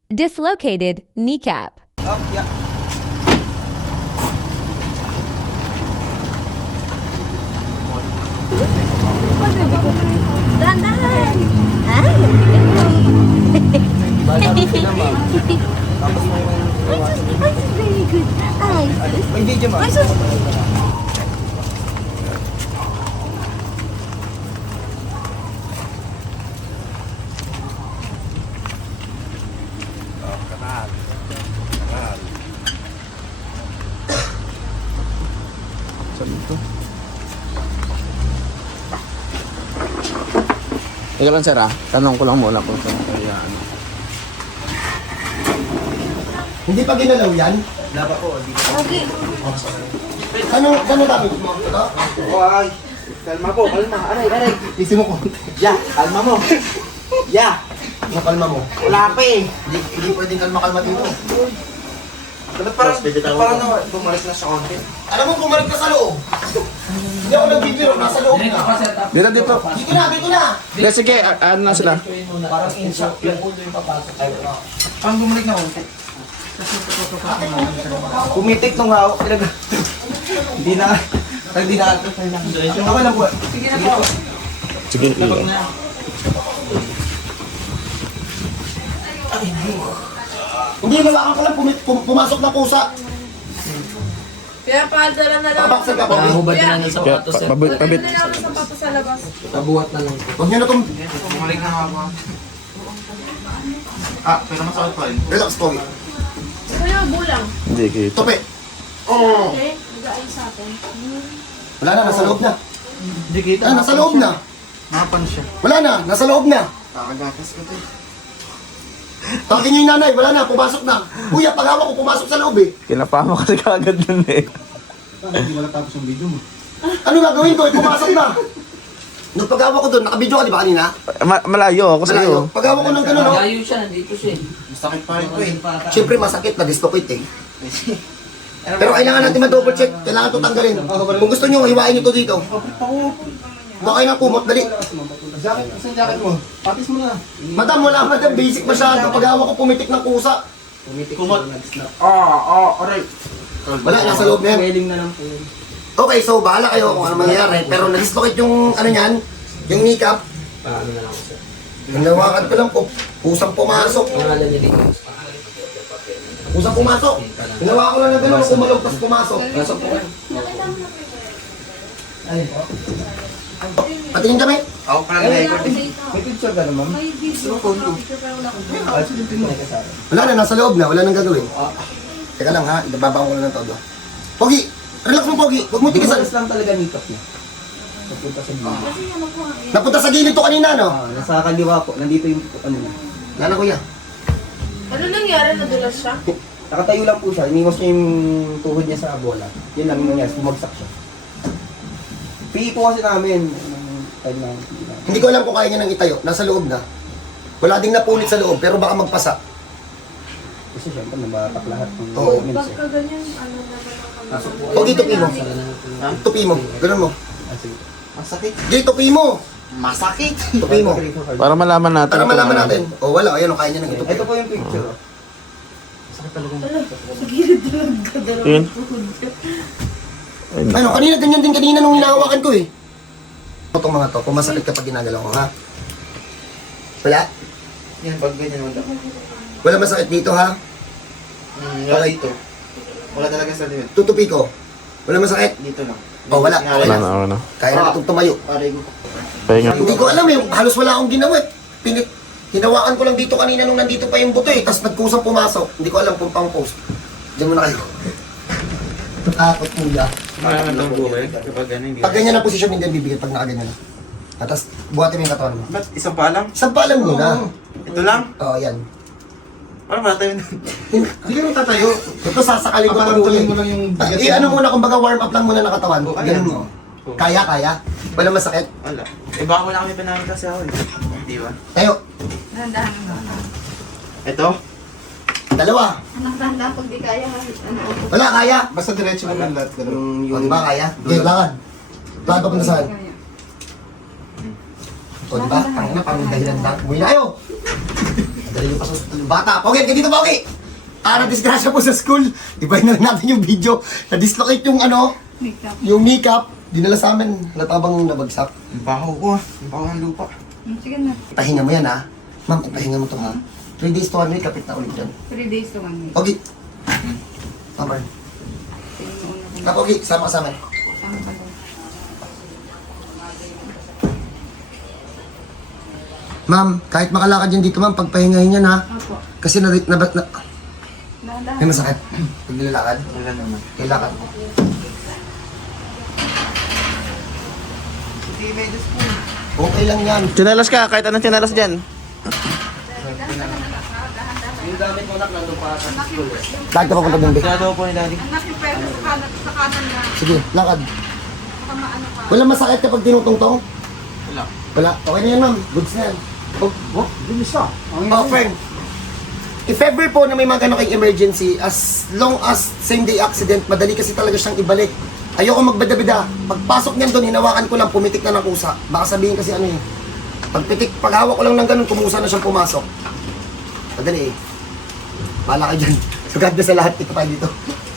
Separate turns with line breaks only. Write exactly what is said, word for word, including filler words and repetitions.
Dislocated kneecap.
Oh, yeah.
Dahan-dahan. Ay,
Bala ko sila, ma'am. Tapos may
ay, sus, ay, sus, very good. Ay, sus.
may video, ma'am.
Ay, sus.
Saan ito? Teka lang sir ah, tanong ko lang muna kung saan kaya ano.
Hindi pa ginalaw yan?
Wala pa po, di pa.
Okay.
Ano, ano gamit mo? Ito?
Oh, ay. Kalma po, kalma. Aray, aray.
Isi mo konti.
Ya, kalma mo. Ya,
Nakalma mo.
wala pa eh.
Hindi, hindi pwedeng kalma-kalma dito.
Ba't parang, parang na, bumalis na sa konti.
Alam mo, bumalik ka sa loob. Hindi ako nagbibiro, nasa loob na.
Dito dito.
Dito na, dito na.
Sige, sige, a- ano na sila?
Parang in-shock yung ulo yung papasok. Ay,
Parang bumalik na konti. Pumitik nung hawak. Pinag... Hindi na. Hindi na. Ako na po. Sige na po.
Sige,
Labag
i-
na.
Hindi, nawakan ko lang, pumi- pum- pumasok na kusa.
Kaya padala na lang.
Papaksan ka pa.
Hubad na lang sa
kaya, pa- pabit, pabit.
Padala na lang ng sapatos sa labas.
Tabuhat na lang.
Huwag niyo na itong
Bumalik na hawak. Ah, pero masakit pa rin.
relax, Pogi.
Kuya, bulang.
Hindi kita.
Tope. Oo.
Okay, nag-aayos sa atin.
Wala na, nasa loob na.
Hindi kita.
Ah, nasa loob na.
Napan siya.
Wala na, nasa loob na.
Kakagatas ko to eh.
Tawagin niyo yung nanay, wala na, pumasok na. Kuya, pag hawak ko, pumasok sa loob eh.
Kinapama kasi kagad nun eh.
Hindi wala tapos yung video mo. Ano gagawin ko? Eh, pumasok na. Nung pag-hawak ko doon, nakabidyo ka di ba kanina?
Ma- malayo ako sa
Malayo.
iyo.
Pag-hawak ko ng gano'n, no?
Layo siya, nandito siya eh.
Masakit pa rin ko eh.
Siyempre masakit na dislocate eh. Pero kailangan natin ma-double check. Kailangan ito tanggalin. Kung gusto nyo, hiwain nyo ito dito. Huwag kayo ng kumot, dali.
Jacket, saan jacket mo? Patis mo na.
Madam, wala madam. Basic masyado. Pag-hawak ko, pumitik ng kusa.
Kumot. Ah, ah, aray.
Wala, nasa loob na yan.
Welding na lang po yun.
Okay, so bahala kayo kung ano mangyayari. Pero na-dislocate yung ano niyan, yung kneecap.
Paano na lang ako sir?
Hinawakan ko lang po. Kusang pumasok.
Pangalan niya dito.
Kusang pumasok. Hinawakan ko lang na gano'n. Kumalog, tapos pumasok.
Pasok po kayo.
Patingin kami.
Ako pa lang record eh.
May picture ka naman.
May video. Picture pa wala ko.
Wala na, nasa loob na. Wala nang gagawin. Teka lang ha, ibababaw ko na ng todo. Pogi! Relax mo, Pogi! Huwag mo tigisan.
lang talaga nikap niya. Napunta sa gilid.
Napunta sa gilid to kanina, no?
Ah, nasa kaliwa po. Nandito yung ano niya.
Wala na, kuya.
Ano nangyari? Nadulas siya?
Nakatayo lang po siya. Iniwas niya yung tuhod niya sa bola. Yun lang yung nangyari. Bumagsak siya. P E po kasi namin. Nung time na.
Hindi ko alam kung kaya niya nang itayo. Nasa loob na. Wala ding napulit sa loob, pero baka magpasa.
Kasi syempre nabatak lahat ng
Oo.
elements eh.
Pagka ganyan, ano na ba naman?
Pogi, tupi mo. Tupi mo. Ganun mo.
Ah, sige. Masakit.
Jay, tupi mo.
Masakit.
Tupi mo.
Para malaman natin.
Para
kung
malaman
ano.
natin. O wala, ayan o, kaya niya nang itupi.
Ito po yung picture. oh. Masakit talaga.
Yun. Ayun.
Ano, kanina ganyan din kanina nung hinahawakan ko eh. Itong mga to, kung masakit kapag ginagalaw ko, ha? Wala?
Yan, pag ganyan wala.
Wala masakit dito, ha?
Hmm, wala dito. Wala talaga sa limit.
Tutupi ko. Wala masakit?
Dito lang.
Oh, wala.
Nga,
Wala na, wala na.
Kaya na itong tumayo.
Pare ko.
Pahinga.
Hindi ko alam eh, halos wala akong ginawa eh. Pinit, hinawakan ko lang dito kanina nung nandito pa yung buto eh, tapos nagkusang pumasok. Hindi ko alam kung pang post. Diyan muna kayo. Takot kuya.
Marami lang buhay kapag gano'n.
Pag ganyan ang posisyon, hindi yan bibigay pag nakaganyan na. At tapos, buhatin mo yung katawan mo.
Ba't isang pa lang?
Isang palang muna.
Ito lang?
Oo, yan.
Parang wala tayo.
Hindi ka nang tatayo. Ito sasakalin ko pag uwi.
mo lang yung
Ah, eh, ano muna, kumbaga warm up lang muna ng katawan.
Oh,
Ganun
ayan.
mo. Kaya, kaya. Wala masakit.
Wala. Eh baka wala kami panahon kasi ako eh. Di ba?
Tayo.
Dahan-dahan naman.
Ito?
Dalawa.
Anak, dahan-dahan pag di kaya. Ano?
Wala, kaya.
Basta diretso mo lang lahat. Yung,
O, di ba kaya? Okay, lakad. Lakad pa punta saan? O, di ba? Ang na, pang dahilan lang. Uwi na kayo. Dali yung paso. Bata, Pogi, ka dito, Pogi! Ah, na-disgrasya po sa school. Ibahin na lang natin yung video. Na-dislocate yung ano, yung kneecap. Dinala sa amin. Latabang nabagsak.
Ang baho ko ah. Ang baho ng lupa.
Sige na.
Ipahinga mo yan, ha? Ma'am, ipahinga mo to, ha? three days to one week, kapit na ulit yan.
three days to one week.
Pogi. Tama. Ah, Pogi, sama ka sa amin. Ma'am, kahit makalakad yan dito, ma'am, pagpahingahin yan, ha?
Opo.
Kasi na, na, na,
Dahan-dahan.
may masakit. Pag nilalakad,
Wala naman.
kailangan.
Hindi, may po.
Okay lang yan.
Tinalas ka, kahit anong tinalas dyan.
Yung gamit mo nak, nandun pa sa school eh.
Bakit ka papunta doon, Vic?
Gano'n po ni daddy.
Anak yung pwede sa kanan, sa kanan na.
Sige, lakad.
Baka maano pa.
Wala masakit kapag tinutong-tong?
Wala.
Wala. Okay na yan, ma'am. Goods na yan. Oh,
Oh, bilis ka.
oh, friend. If ever po na may mga ganun kayong emergency, as long as same day accident, madali kasi talaga siyang ibalik. Ayoko magbada-bida. Pagpasok niyan doon, hinawakan ko lang, pumitik na ng kusa. Baka sabihin kasi ano eh. Pagpitik, paghawak ko lang ng ganun, kumusa na siyang pumasok. Madali eh. Bahala ka dyan. So God bless sa lahat. Ito pa dito.